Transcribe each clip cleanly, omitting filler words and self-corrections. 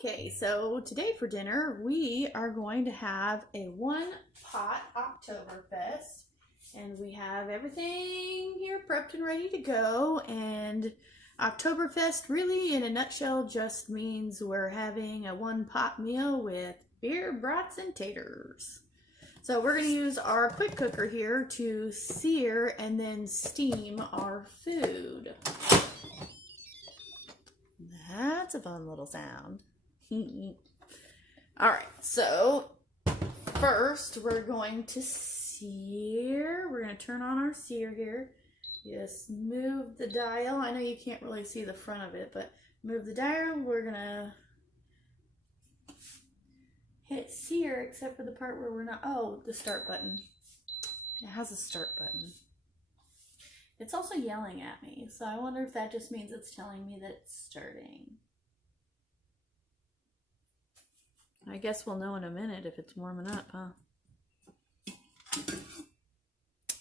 Okay, so today for dinner we are going to have a one-pot Octoberfest, and we have everything here prepped and ready to go. And Octoberfest really in a nutshell just means we're having a one-pot meal with beer, brats, and taters. So we're going to use our quick cooker here to sear and then steam our food. That's a fun little sound. All right, so first we're going to sear. We're going to turn on our sear here. Just move the dial. I know you can't really see the front of it, but move the dial. We're going to hit sear except for the part where we're not. Oh, the start button. It has a start button. It's also yelling at me, so I wonder if that just means it's telling me that it's starting. I guess we'll know in a minute if it's warming up, huh?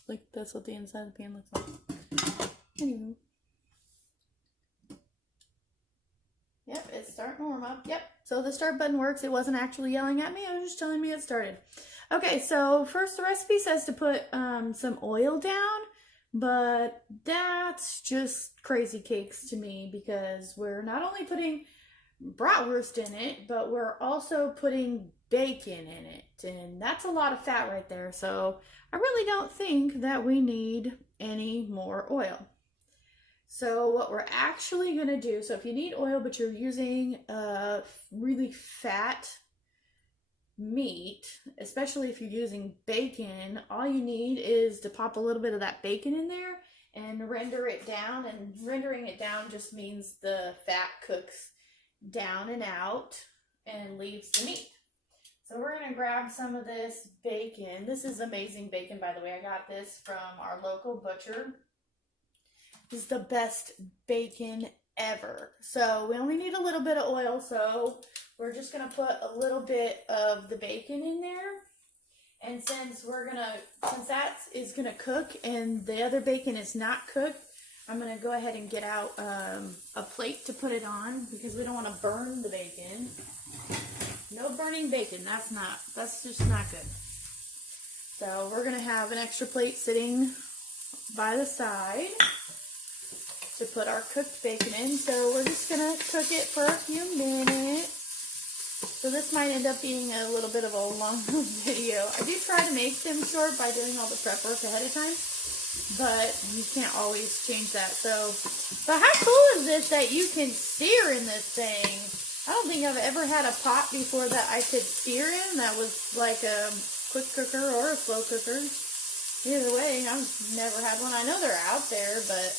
Like, that's what the inside of the pan looks like. Anyway. Yep, it's starting to warm up. Yep, so the start button works. It wasn't actually yelling at me. It was just telling me it started. Okay, so first the recipe says to put some oil down, but that's just crazy cakes to me because we're not only putting bratwurst in it, but we're also putting bacon in it, and that's a lot of fat right there. So I really don't think that we need any more oil. So what we're actually going to do, so if you need oil but you're using a really fat meat, especially if you're using bacon, all you need is to pop a little bit of that bacon in there and render it down. And rendering it down just means the fat cooks down and out and leaves the meat. So we're going to grab some of this bacon. This is amazing bacon, by the way. I got this from our local butcher. This is the best bacon ever. So we only need a little bit of oil, so we're just going to put a little bit of the bacon in there. And since that is going to cook and the other bacon is not cooked, I'm going to go ahead and get out a plate to put it on because we don't want to burn the bacon. No burning bacon. That's just not good. So we're going to have an extra plate sitting by the side to put our cooked bacon in. So we're just going to cook it for a few minutes. So this might end up being a little bit of a long video. I do try to make them short by doing all the prep work ahead of time, but you can't always change that. So, but how cool is this that you can sear in this thing? I don't think I've ever had a pot before that I could sear in that was like a quick cooker or a slow cooker. Either way, I've never had one. I know they're out there, but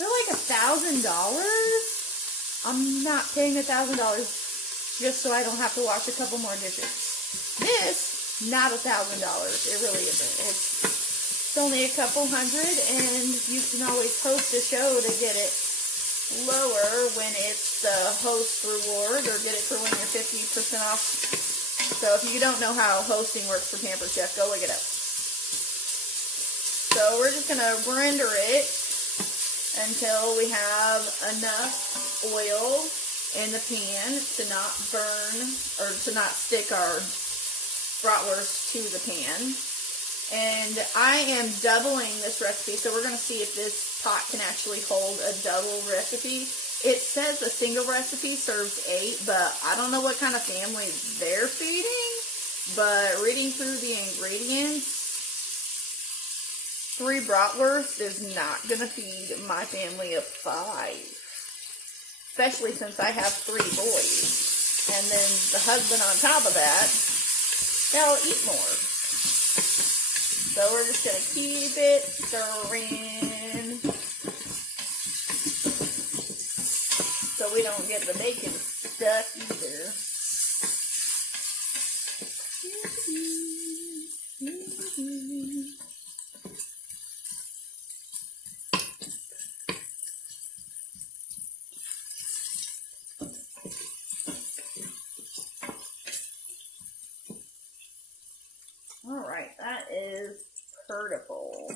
they're like $1,000. I'm not paying $1,000 just so I don't have to wash a couple more dishes. This, not $1,000. It really isn't. It's only a couple hundred, and you can always host a show to get it lower when it's the host reward, or get it for when you're 50% off. So if you don't know how hosting works for Pampered Chef, go look it up. So we're just going to render it until we have enough oil in the pan to not burn or to not stick our bratwurst to the pan. And I am doubling this recipe, so we're going to see if this pot can actually hold a double recipe. It says a single recipe serves 8, but I don't know what kind of family they're feeding. But reading through the ingredients, 3 bratwurst is not going to feed my family of 5. Especially since I have 3 boys. And then the husband on top of that, they'll eat more. So we're just going to keep it stirring so we don't get the bacon stuck either. Alright, that is purtiful.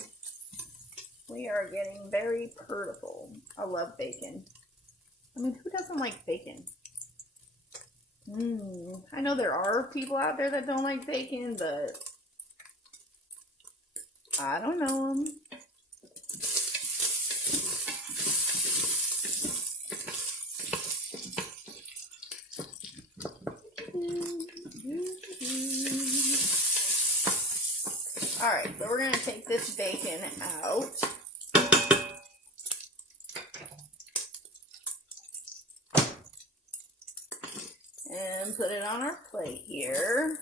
We are getting very purtiful. I love bacon. I mean, who doesn't like bacon? I know there are people out there that don't like bacon, but I don't know them. Alright, so we're going to take this bacon out. And put it on our plate here.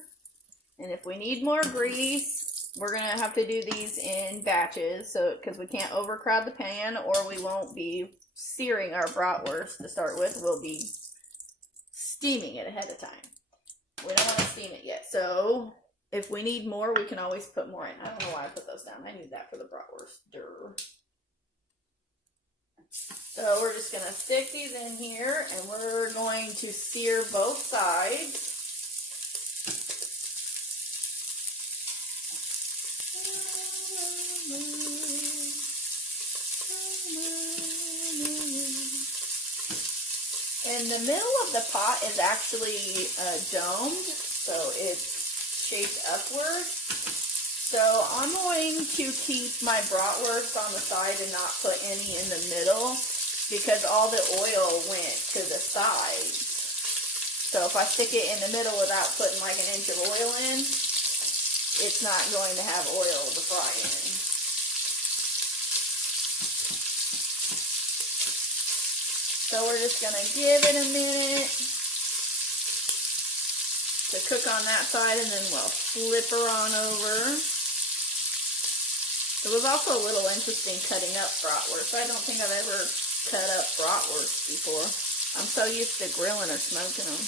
And if we need more grease, we're going to have to do these in batches, so because we can't overcrowd the pan or we won't be searing our bratwurst to start with. We'll be steaming it ahead of time. We don't want to steam it yet, so if we need more, we can always put more in. I don't know why I put those down. I need that for the bratwurst. Durr. So we're just going to stick these in here, and we're going to sear both sides. And the middle of the pot is actually domed, so it's shaped upward. So I'm going to keep my bratwurst on the side and not put any in the middle because all the oil went to the sides. So if I stick it in the middle without putting like an inch of oil in, it's not going to have oil to fry in. So we're just going to give it a minute to cook on that side, and then we'll flip her on over. It was also a little interesting cutting up bratwurst. I don't think I've ever cut up bratwurst before. I'm so used to grilling or smoking them.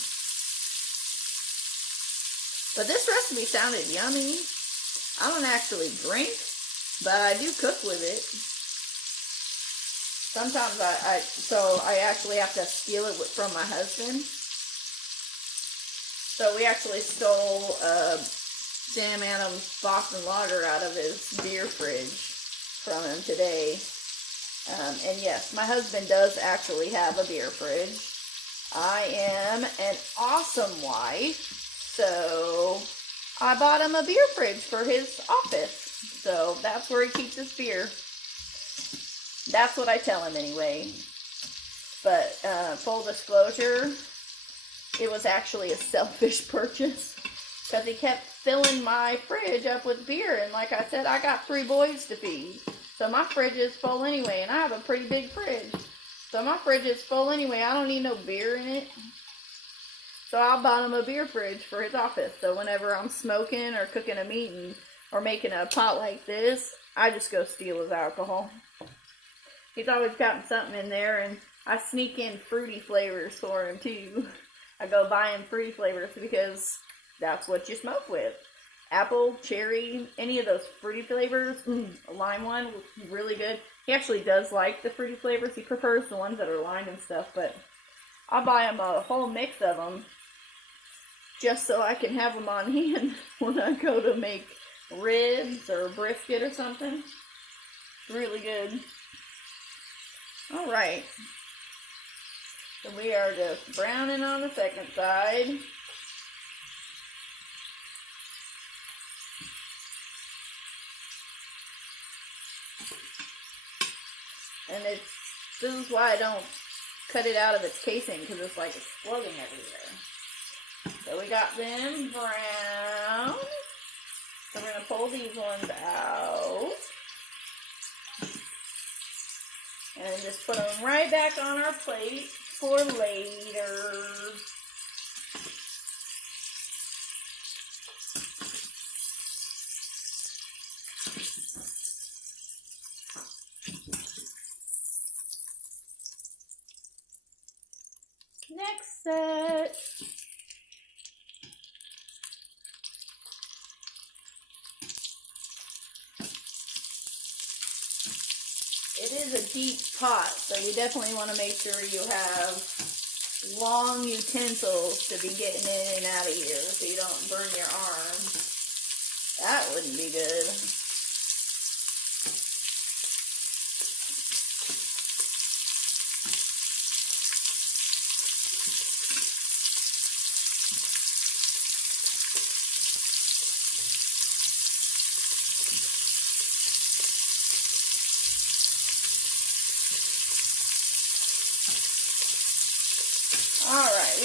But this recipe sounded yummy. I don't actually drink, but I do cook with it. Sometimes I actually have to steal it from my husband. So we actually stole Sam Adams Boston Lager out of his beer fridge from him today. And yes, my husband does actually have a beer fridge. I am an awesome wife, so I bought him a beer fridge for his office. So that's where he keeps his beer. That's what I tell him anyway. But full disclosure, it was actually a selfish purchase because he kept filling my fridge up with beer. And like I said, I got 3 boys to feed. So my fridge is full anyway, and I have a pretty big fridge. So my fridge is full anyway. I don't need no beer in it. So I bought him a beer fridge for his office. So whenever I'm smoking or cooking a meat or making a pot like this, I just go steal his alcohol. He's always gotten something in there, and I sneak in fruity flavors for him too. I go buy him fruity flavors because that's what you smoke with. Apple, cherry, any of those fruity flavors. A lime one was really good. He actually does like the fruity flavors. He prefers the ones that are lime and stuff, but I'll buy him a whole mix of them just so I can have them on hand when I go to make ribs or brisket or something. It's really good. Alright. So we are just browning on the second side. And this is why I don't cut it out of its casing, because it's like exploding everywhere. So we got them brown. So we're going to pull these ones out. And just put them right back on our plate for later. Next set. It is a deep pot, so you definitely want to make sure you have long utensils to be getting in and out of here so you don't burn your arm. That wouldn't be good.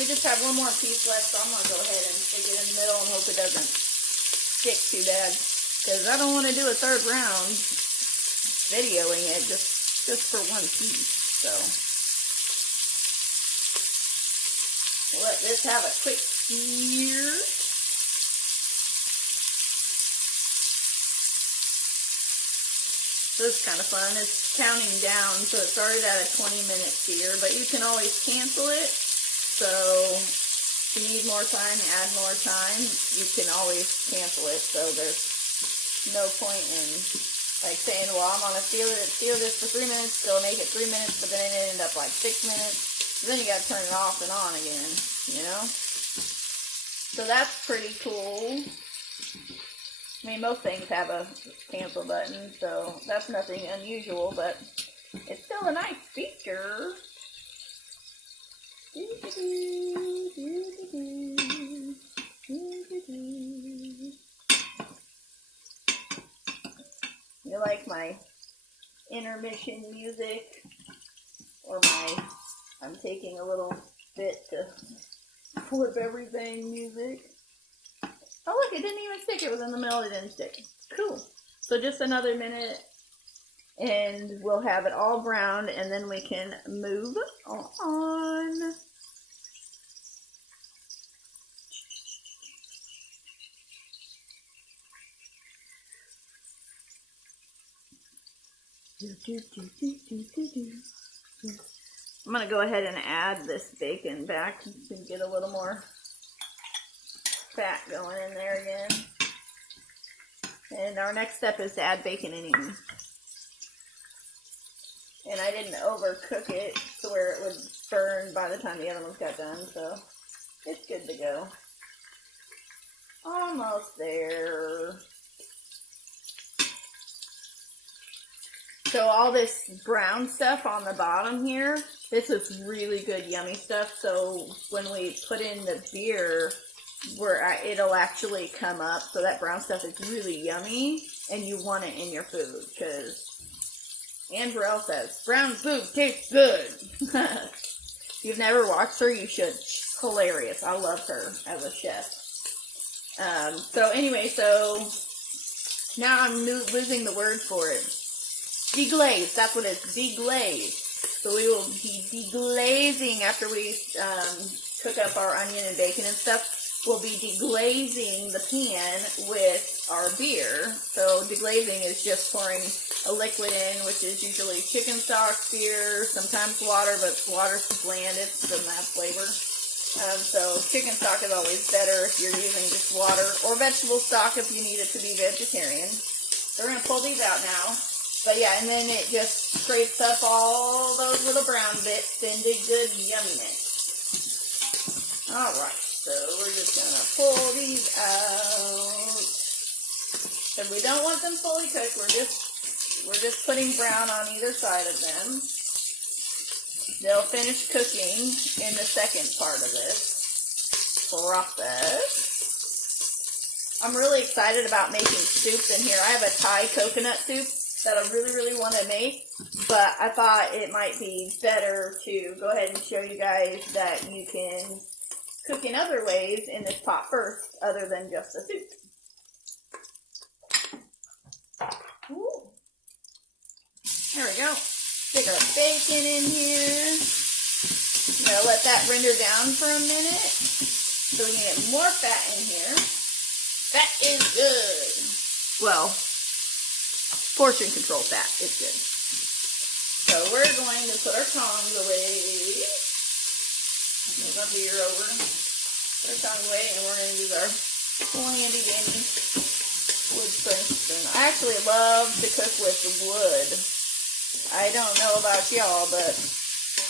just have one more piece left, so I'm going to go ahead and stick it in the middle and hope it doesn't stick too bad. Because I don't want to do a third round videoing it just for one piece. So we'll let this have a quick sear. This is kind of fun. It's counting down, so it started at a 20-minute sear, but you can always cancel it. So if you need more time, add more time. You can always cancel it. So there's no point in like saying, well, I'm gonna sear this for 3 minutes, so make it 3 minutes, but then it ended up like 6 minutes. So then you gotta turn it off and on again, you know? So that's pretty cool. I mean, most things have a cancel button, so that's nothing unusual, but it's still a nice feature. You like my intermission music, or my I'm taking a little bit to flip everything music? Oh look, it didn't even stick. It was in the middle, it didn't stick. Cool. So just another minute and we'll have it all browned and then we can move on. I'm going to go ahead and add this bacon back to get a little more fat going in there again. And our next step is to add bacon in. And I didn't overcook it to where it would burn by the time the other ones got done, so it's good to go. Almost there. So all this brown stuff on the bottom here, this is really good yummy stuff. So when we put in the beer, it'll actually come up. So that brown stuff is really yummy and you want it in your food because Andrell says brown food tastes good. If you've never watched her, you should. She's hilarious. I love her as a chef. So anyway, so now I'm losing the word for it. Deglaze, that's what it's, deglaze. So we will be deglazing after we cook up our onion and bacon and stuff. We'll be deglazing the pan with our beer. So deglazing is just pouring a liquid in, which is usually chicken stock, beer, sometimes water, but water's bland, it doesn't have flavor. So chicken stock is always better if you're using just water, or vegetable stock if you need it to be vegetarian. So we're going to pull these out now. But yeah, and then it just scrapes up all those little brown bits into good yumminess. Alright, so we're just going to pull these out. So we don't want them fully cooked, we're just putting brown on either side of them. They'll finish cooking in the second part of this process. I'm really excited about making soups in here. I have a Thai coconut soup that I really, really want to make, but I thought it might be better to go ahead and show you guys that you can cook in other ways in this pot first, other than just a soup. Ooh. There we go. Stick our bacon in here. I'm going to let that render down for a minute so we can get more fat in here. Fat is good. Well, portion control fat is good. So we're going to put our tongs away. Move our beer over. Put our tongs away, and we're going to use our handy dandy wood Princeton. I actually love to cook with wood. I don't know about y'all, but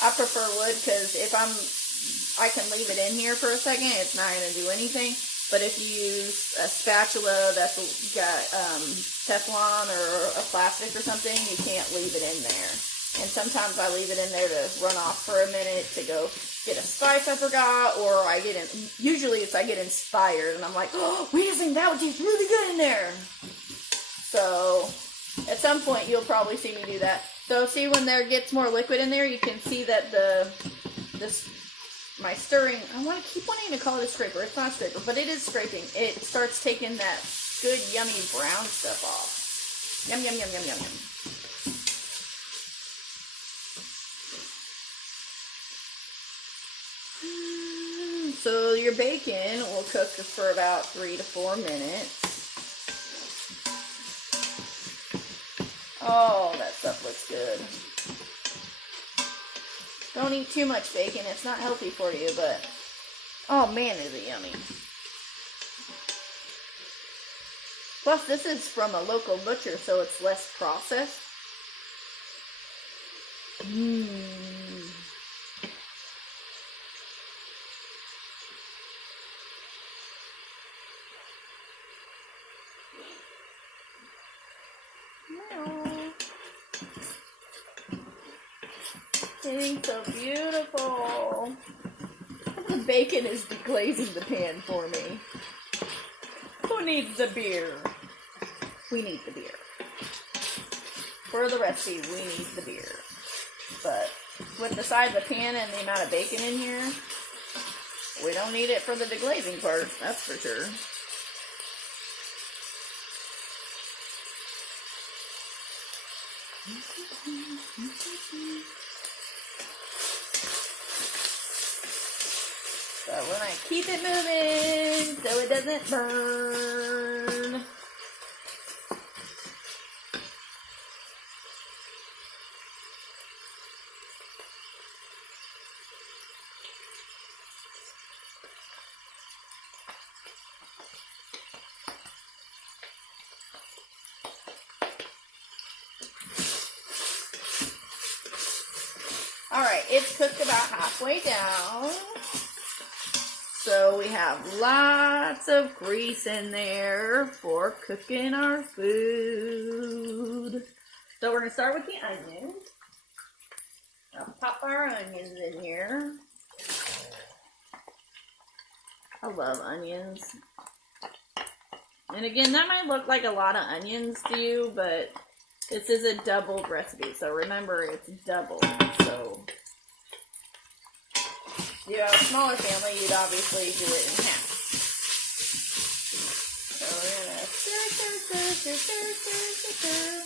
I prefer wood because if I can leave it in here for a second, it's not going to do anything. But if you use a spatula that's got Teflon or a plastic or something, you can't leave it in there. And sometimes I leave it in there to run off for a minute to go get a spice I forgot, or usually it's I get inspired and I'm like, oh, wait a second, that would taste really good in there. So at some point you'll probably see me do that. So see when there gets more liquid in there, you can see that the my stirring, I want to keep wanting to call it a scraper. It's not a scraper, but it is scraping. It starts taking that good, yummy brown stuff off. Yum, yum, yum, yum, yum, yum. So your bacon will cook for about 3 to 4 minutes. Oh, that stuff looks good. Don't eat too much bacon. It's not healthy for you, but oh man, is it yummy. Plus, this is from a local butcher, so it's less processed. Mmm. It's so beautiful. The bacon is deglazing the pan for me. Who needs the beer? We need the beer. For the recipe, we need the beer. But with the size of the pan and the amount of bacon in here, we don't need it for the deglazing part, that's for sure. So we're going to keep it moving so it doesn't burn. Alright, it's cooked about halfway down. So we have lots of grease in there for cooking our food. So we're going to start with the onions. I'll pop our onions in here. I love onions. And again, that might look like a lot of onions to you, but this is a doubled recipe. So remember, it's doubled. So if you have a smaller family, you'd obviously do it in half. So we're going to stir.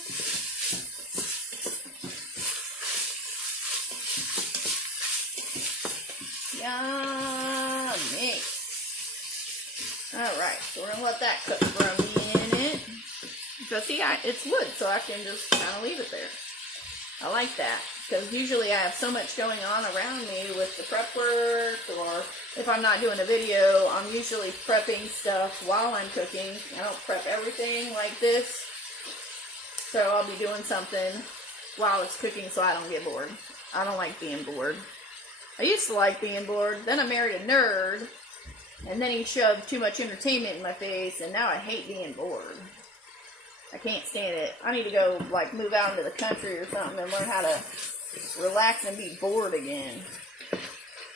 Yummy. Alright, so we're going to let that cook for a minute. So see, it's wood, so I can just kind of leave it there. I like that. Because usually I have so much going on around me with the prep work, or if I'm not doing a video, I'm usually prepping stuff while I'm cooking. I don't prep everything like this. So I'll be doing something while it's cooking so I don't get bored. I don't like being bored. I used to like being bored. Then I married a nerd. And then he shoved too much entertainment in my face. And now I hate being bored. I can't stand it. I need to go, like, move out into the country or something and learn how to relax and be bored again.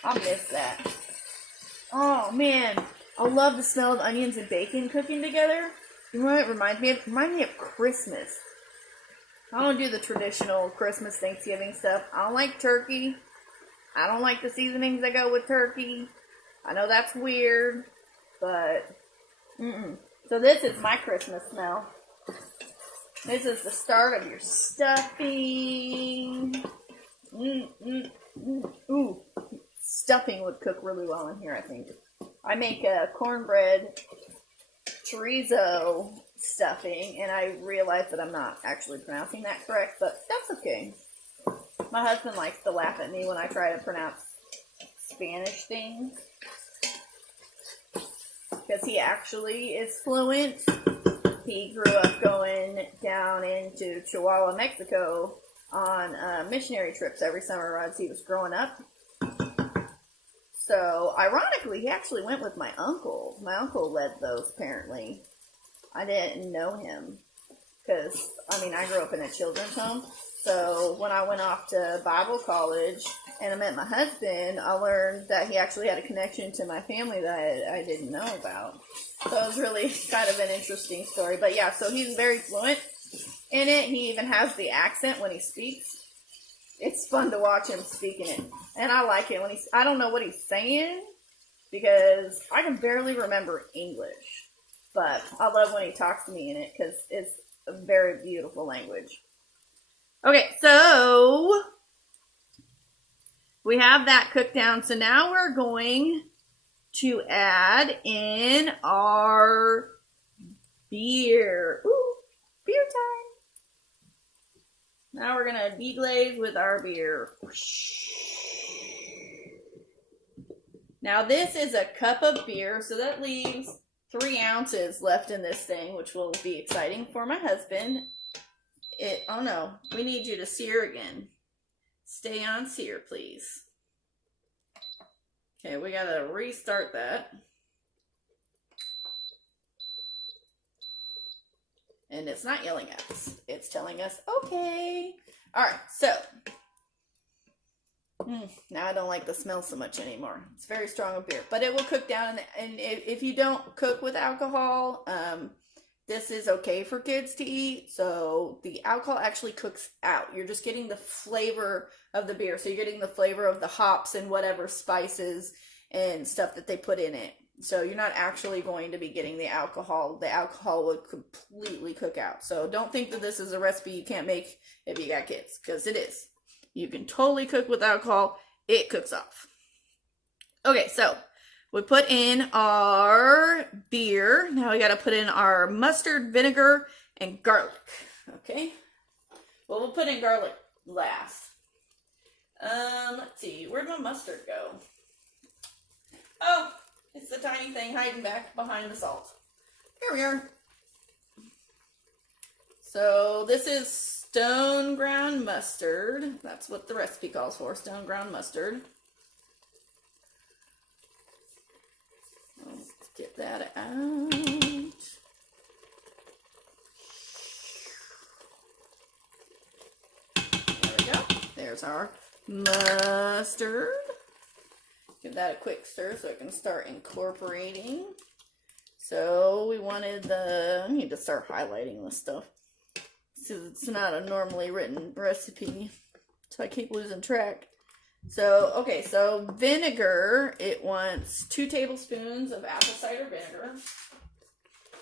I miss that. Oh, man. I love the smell of onions and bacon cooking together. You know what it reminds me of? It reminds me of Christmas. I don't do the traditional Christmas, Thanksgiving stuff. I don't like turkey. I don't like the seasonings that go with turkey. I know that's weird, but So this is my Christmas smell. This is the start of your stuffing. Ooh, stuffing would cook really well in here, I think. I make a cornbread chorizo stuffing, and I realize that I'm not actually pronouncing that correct, but that's okay. My husband likes to laugh at me when I try to pronounce Spanish things, because he actually is fluent. He grew up going down into Chihuahua, Mexico on missionary trips every summer as he was growing up. So, ironically, he actually went with my uncle. My uncle led those, apparently. I didn't know him because, I mean, I grew up in a children's home. So, when I went off to Bible college and I met my husband, I learned that he actually had a connection to my family that I didn't know about. So, it was really kind of an interesting story. But, yeah, so he's very fluent in it. He even has the accent when he speaks. It's fun to watch him speaking it. And I like it when I don't know what he's saying because I can barely remember English. But I love when he talks to me in it because it's a very beautiful language. Okay, so we have that cooked down. So now we're going to add in our beer. Ooh, beer time. Now we're going to deglaze with our beer. Now this is a cup of beer, so that leaves 3 ounces left in this thing, which will be exciting for my husband. Oh no, we need you to sear again. Stay on sear, please. Okay, we gotta restart that. And it's not yelling at us. It's telling us, okay. All right, so. Now I don't like the smell so much anymore. It's very strong of beer. But it will cook down. And if you don't cook with alcohol, this is okay for kids to eat. So the alcohol actually cooks out. You're just getting the flavor of the beer. So you're getting the flavor of the hops and whatever spices and stuff that they put in it. So you're not actually going to be getting the alcohol. The alcohol would completely cook out. So don't think that this is a recipe you can't make if you got kids, because it is. You can totally cook with alcohol. It cooks off. Okay, so we put in our beer. Now we got to put in our mustard, vinegar, and garlic. Okay. Well, we'll put in garlic last. Let's see. Where'd my mustard go? Oh, it's the tiny thing hiding back behind the salt. Here we are. So this is stone ground mustard. That's what the recipe calls for, stone ground mustard. Let's get that out. There we go. There's our mustard. Give that a quick stir so it can start incorporating. So we wanted I need to start highlighting this stuff. It's not a normally written recipe, so I keep losing track. So, okay, so vinegar, it wants 2 tablespoons of apple cider vinegar.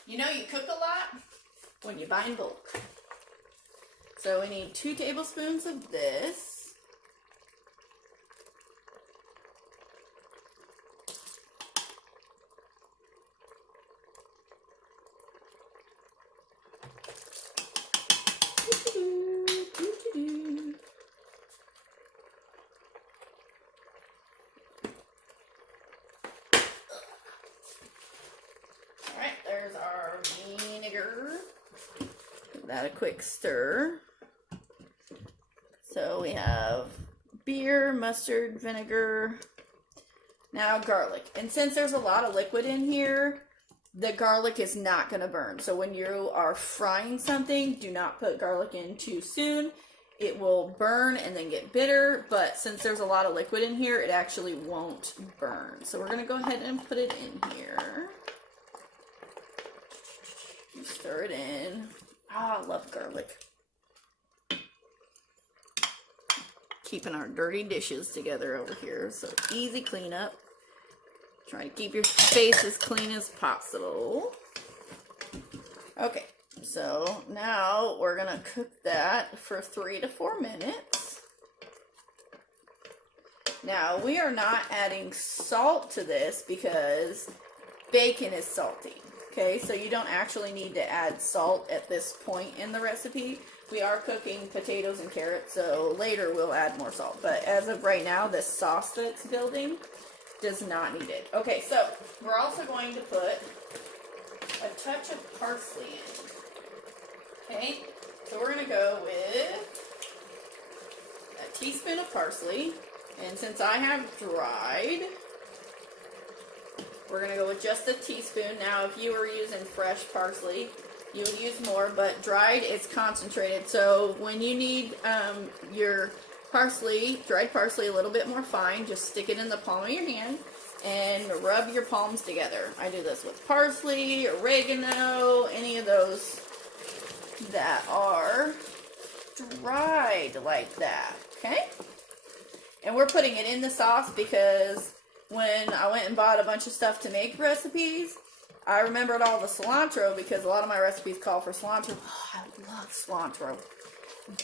You know you cook a lot when you buy in bulk. So we need 2 tablespoons of this. There's our vinegar. Give that a quick stir. So we have beer, mustard, vinegar. Now garlic. And since there's a lot of liquid in here, the garlic is not going to burn. So when you are frying something, do not put garlic in too soon. It will burn and then get bitter, but since there's a lot of liquid in here, it actually won't burn. So we're going to go ahead and put it in here. Stir it in. Ah, I love garlic. Keeping our dirty dishes together over here, so easy cleanup. Try to keep your space as clean as possible. Okay, so now we're gonna cook that for 3 to 4 minutes. Now we are not adding salt to this because bacon is salty. Okay, so you don't actually need to add salt at this point in the recipe. We are cooking potatoes and carrots, so later we'll add more salt. But as of right now, this sauce that's building does not need it. Okay, so we're also going to put a touch of parsley in. Okay, so we're going to go with a teaspoon of parsley. And since I have dried, we're going to go with just a teaspoon. Now, if you were using fresh parsley, you would use more, but dried, it's concentrated. So when you need your parsley, dried parsley, a little bit more fine, just stick it in the palm of your hand and rub your palms together. I do this with parsley, oregano, any of those that are dried like that. Okay. And we're putting it in the sauce because when I went and bought a bunch of stuff to make recipes, I remembered all the cilantro because a lot of my recipes call for cilantro. Oh, I love cilantro.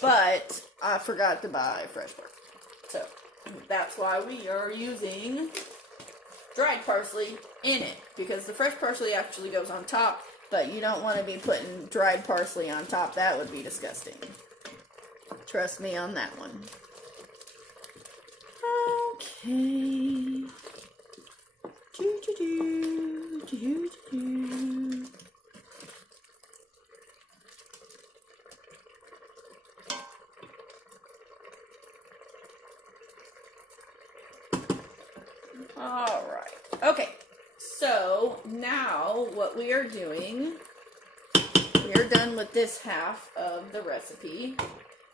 But I forgot to buy fresh parsley. So that's why we are using dried parsley in it, because the fresh parsley actually goes on top, but you don't want to be putting dried parsley on top. That would be disgusting. Trust me on that one. Okay. All right. Okay. So now what we are doing, we are done with this half of the recipe,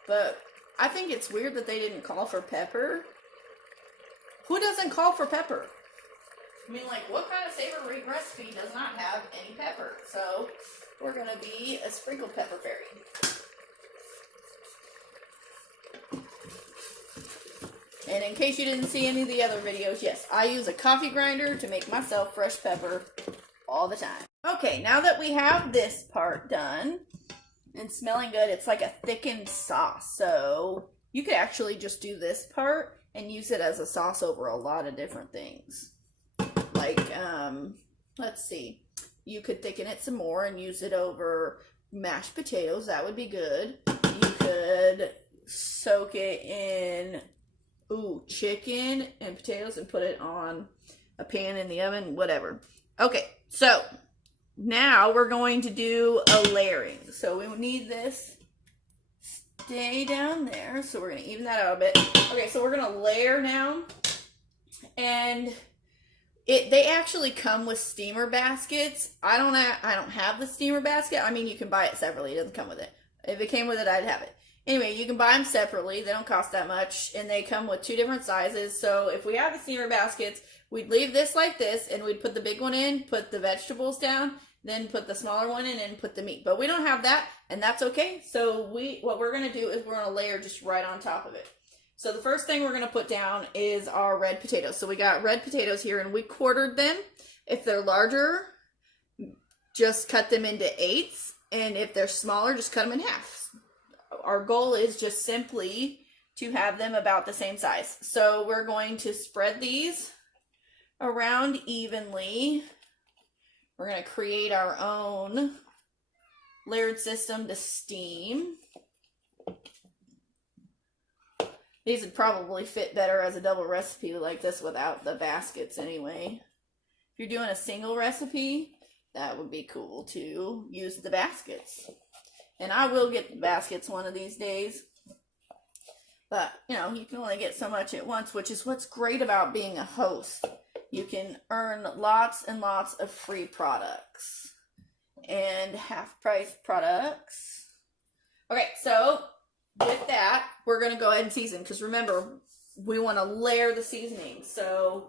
but I think it's weird that they didn't call for pepper. Who doesn't call for pepper? I mean, like, what kind of savory recipe does not have any pepper? So we're going to be a sprinkled pepper fairy. And in case you didn't see any of the other videos, yes, I use a coffee grinder to make myself fresh pepper all the time. Okay, now that we have this part done and smelling good, it's like a thickened sauce. So you could actually just do this part and use it as a sauce over a lot of different things. Like, let's see. You could thicken it some more and use it over mashed potatoes. That would be good. You could soak it in chicken and potatoes and put it on a pan in the oven, whatever. Okay, so now we're going to do a layering. So we need this stay down there. So we're going to even that out a bit. Okay, so we're going to layer now. And they actually come with steamer baskets. I don't have the steamer basket. I mean, you can buy it separately. It doesn't come with it. If it came with it, I'd have it. Anyway, you can buy them separately. They don't cost that much, and they come with 2 different sizes. So if we have the steamer baskets, we'd leave this like this, and we'd put the big one in, put the vegetables down, then put the smaller one in, and put the meat. But we don't have that, and that's okay. So what we're going to do is we're going to layer just right on top of it. So the first thing we're going to put down is our red potatoes. So we got red potatoes here, and we quartered them. If they're larger, just cut them into 8s, and if they're smaller, just cut them in half. Our goal is just simply to have them about the same size. So we're going to spread these around evenly. We're going to create our own layered system to steam. These would probably fit better as a double recipe like this without the baskets anyway. If you're doing a single recipe, that would be cool to use the baskets. And I will get the baskets one of these days. But, you know, you can only get so much at once, which is what's great about being a host. You can earn lots and lots of free products and half-price products. Okay, so with that, we're going to go ahead and season. Because remember, we want to layer the seasoning. So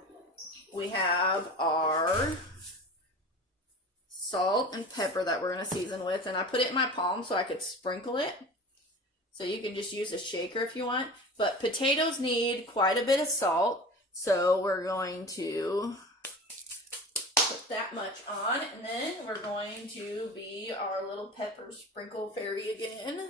we have our salt and pepper that we're going to season with, and I put it in my palm so I could sprinkle it. So you can just use a shaker if you want, but potatoes need quite a bit of salt, so we're going to put that much on, and then we're going to be our little pepper sprinkle fairy again.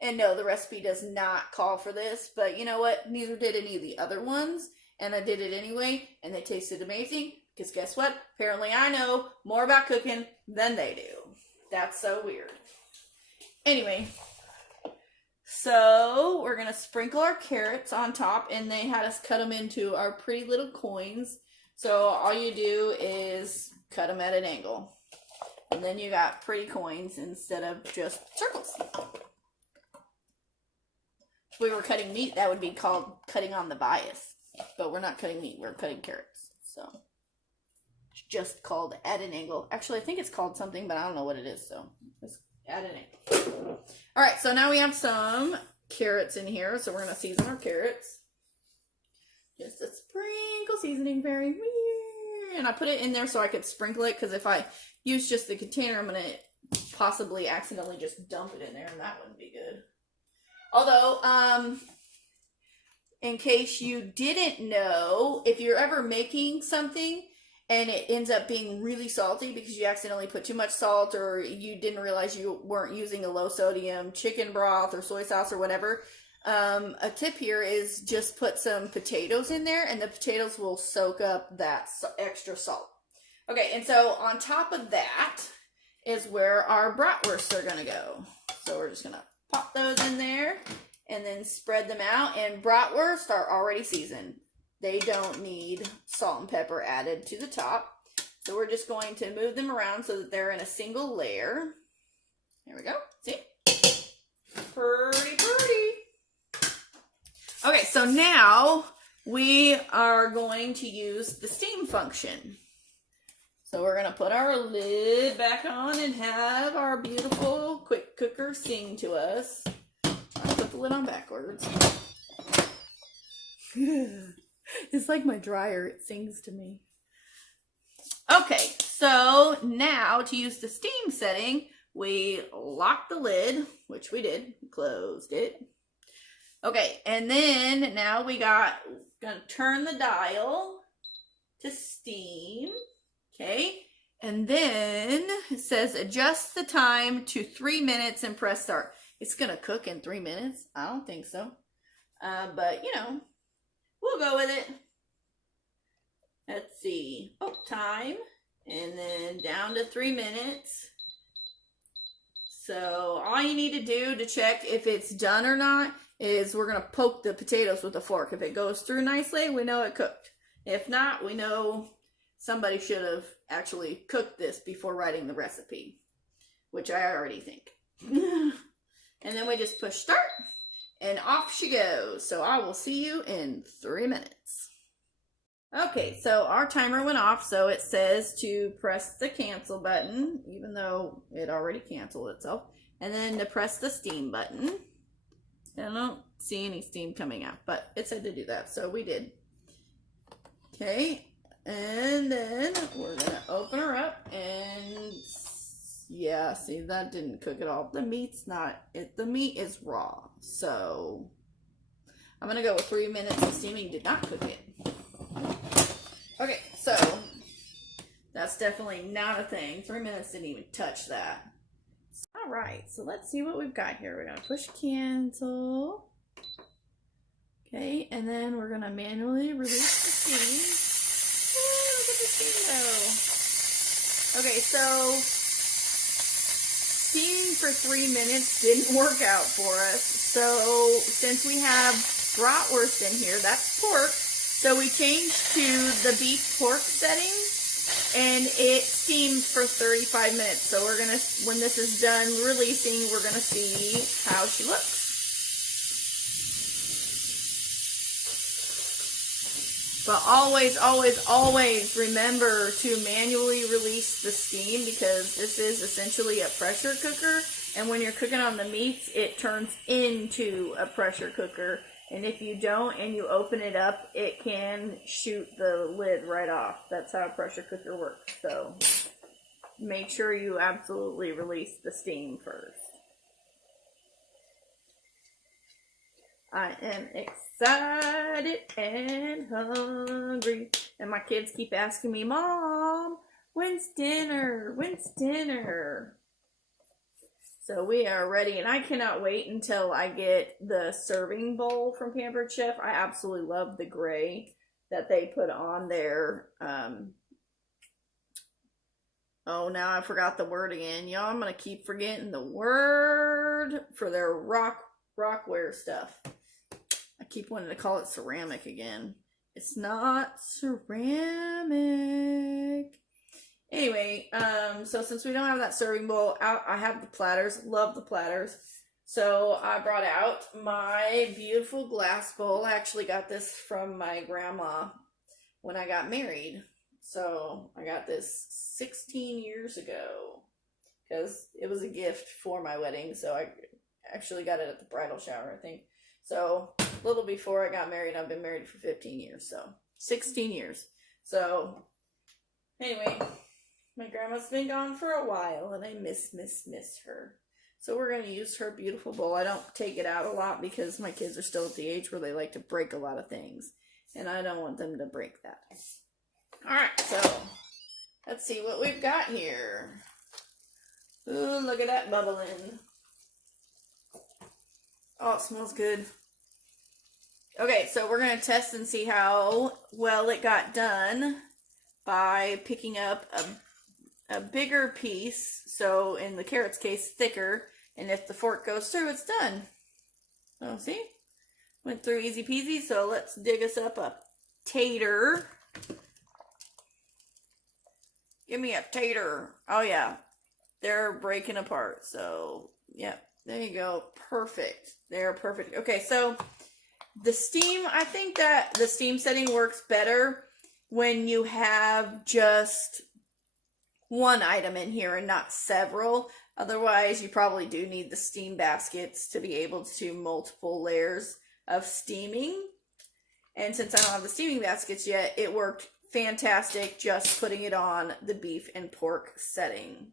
And no, the recipe does not call for this, but you know what, neither did any of the other ones, and I did it anyway, and they tasted amazing. Because guess what? Apparently I know more about cooking than they do. That's so weird. Anyway, so we're going to sprinkle our carrots on top. And they had us cut them into our pretty little coins. So all you do is cut them at an angle. And then you got pretty coins instead of just circles. If we were cutting meat, that would be called cutting on the bias. But we're not cutting meat. We're cutting carrots. So just called at an angle. Actually, I think it's called something, but I don't know what it is, so it's at an angle. All right, so now we have some carrots in here, so we're going to season our carrots. Just a sprinkle seasoning fairy. And I put it in there so I could sprinkle it, because if I use just the container, I'm going to possibly accidentally just dump it in there, and that wouldn't be good. Although, in case you didn't know, if you're ever making something and it ends up being really salty because you accidentally put too much salt or you didn't realize you weren't using a low sodium chicken broth or soy sauce or whatever, a tip here is just put some potatoes in there and the potatoes will soak up that extra salt. Okay, and so on top of that is where our bratwursts are going to go. So we're just going to pop those in there and then spread them out. And bratwursts are already seasoned. They don't need salt and pepper added to the top. So we're just going to move them around so that they're in a single layer. There we go. See? Pretty pretty. Okay, so now we are going to use the steam function. So we're going to put our lid back on and have our beautiful quick cooker sing to us. I'll put the lid on backwards. It's like my dryer. It sings to me. Okay, so now to use the steam setting, we lock the lid, which we did. We closed it. Okay, and then now we gonna turn the dial to steam. Okay, and then it says adjust the time to 3 minutes and press start. It's gonna cook in 3 minutes? I don't think so. But you know, we'll go with it. Let's see. Oh, time. And then down to 3 minutes. So all you need to do to check if it's done or not is we're going to poke the potatoes with a fork. If it goes through nicely, we know it cooked. If not, we know somebody should have actually cooked this before writing the recipe, which I already think. And then we just push start and off she goes. So I will see you in 3 minutes. Okay, so our timer went off, so it says to press the cancel button, even though it already canceled itself, and then to press the steam button. I don't see any steam coming out, but it said to do that, so we did. Okay, and then we're going to open her up, and yeah, see, that didn't cook at all. The meat's not, the meat is raw, so I'm going to go with 3 minutes of steaming. Did not cook it. Okay, so that's definitely not a thing. 3 minutes didn't even touch that. All right, so let's see what we've got here. We're going to push cancel. Okay, and then we're going to manually release the steam. Oh, look at the steam go. Okay, so steaming for 3 minutes didn't work out for us. So since we have bratwurst in here, that's pork. So we changed to the beef pork setting, and it steamed for 35 minutes. So we're gonna, when this is done releasing, we're gonna see how she looks. But always, always, always remember to manually release the steam because this is essentially a pressure cooker. And when you're cooking on the meats, it turns into a pressure cooker. And if you don't and you open it up, it can shoot the lid right off. That's how a pressure cooker works. So make sure you absolutely release the steam first. I am excited and hungry. And my kids keep asking me, Mom, when's dinner? When's dinner? So we are ready, and I cannot wait until I get the serving bowl from Pampered Chef. I absolutely love the gray that they put on their, oh, now I forgot the word again. Y'all, I'm going to keep forgetting the word for their rockware stuff. I keep wanting to call it ceramic again. It's not ceramic. Anyway, so since we don't have that serving bowl, I have the platters. Love the platters. So I brought out my beautiful glass bowl. I actually got this from my grandma when I got married. So I got this 16 years ago because it was a gift for my wedding. So I actually got it at the bridal shower, I think. So a little before I got married. I've been married for 15 years. So 16 years. So anyway, my grandma's been gone for a while, and I miss her. So we're going to use her beautiful bowl. I don't take it out a lot because my kids are still at the age where they like to break a lot of things. And I don't want them to break that. Alright, so let's see what we've got here. Ooh, look at that bubbling. Oh, it smells good. Okay, so we're going to test and see how well it got done by picking up a bigger piece. So in the carrot's case, thicker. And if the fork goes through, it's done. So see? Went through easy peasy. So let's dig us up a tater. Give me a tater. Oh yeah. They're breaking apart. So, yep. There you go. Perfect. They're perfect. Okay, so the steam, I think that the steam setting works better when you have just one item in here and not several. Otherwise, you probably do need the steam baskets to be able to do multiple layers of steaming. And since I don't have the steaming baskets yet, it worked fantastic just putting it on the beef and pork setting.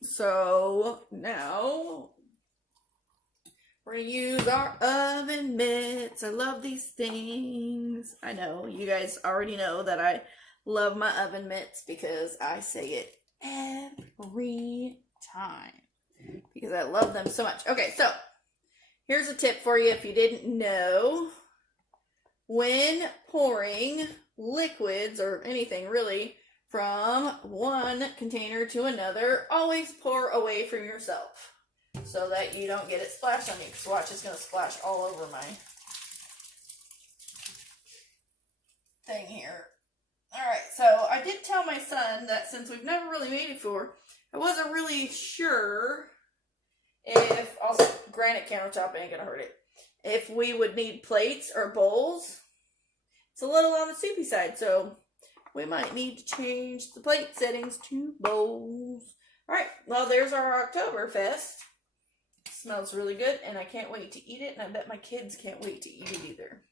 So now we're going to use our oven mitts. I love these things. I know you guys already know that I love my oven mitts because I say it every time because I love them so much. Okay, so here's a tip for you if you didn't know. When pouring liquids or anything really from one container to another, always pour away from yourself so that you don't get it splashed on you. Because watch, it's going to splash all over my thing here. Alright, so I did tell my son that since we've never really made it before, I wasn't really sure if, also, granite countertop ain't going to hurt it, if we would need plates or bowls. It's a little on the soupy side, so we might need to change the plate settings to bowls. Alright, well there's our Octoberfest. It smells really good, and I can't wait to eat it, and I bet my kids can't wait to eat it either.